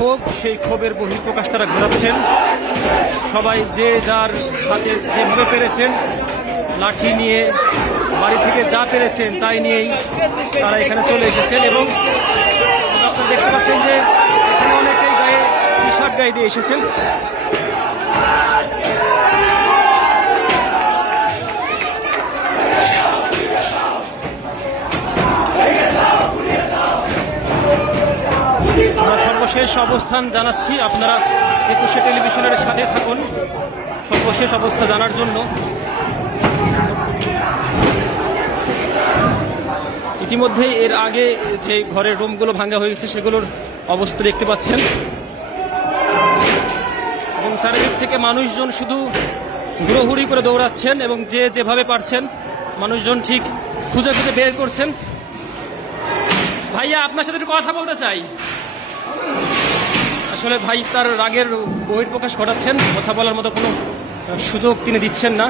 ক্ষোভ, সেই ক্ষোভের বহিঃপ্রকাশ তারা ঘটাচ্ছেন। সবাই যে যার হাতে যেভাবে পেরেছেন, লাঠি নিয়ে, বাড়ি থেকে যা পেরেছেন তাই নিয়েই তারা এখানে চলে এসেছেন। এবং আপনারা দেখতে পাচ্ছেন যে এখানে অনেকেই গায়ে টি শার্ট গায়ে দিয়ে এসেছেন। আমরা সর্বশেষ অবস্থান জানাচ্ছি, আপনারা একুশে টেলিভিশনের সাথে থাকুন সর্বশেষ অবস্থা জানার জন্য। ইতিমধ্যেই এর আগে যে ঘরের রুমগুলো ভাঙা হয়ে গেছে সেগুলোর অবস্থা দেখতে পাচ্ছেন, এবং চারিদিক থেকে মানুষজন শুধু হুড়োহুড়ি করে দৌড়াচ্ছেন এবং যে যেভাবে পারছেন মানুষজন ঠিক খুঁজে খুঁজে বের করছেন। ভাইয়া, আপনার সাথে একটু কথা বলতে চাই। আসলে ভাই তার রাগের বহিঃপ্রকাশ ঘটাচ্ছেন, কথা বলার মতো কোনো সুযোগ তিনি দিচ্ছেন না।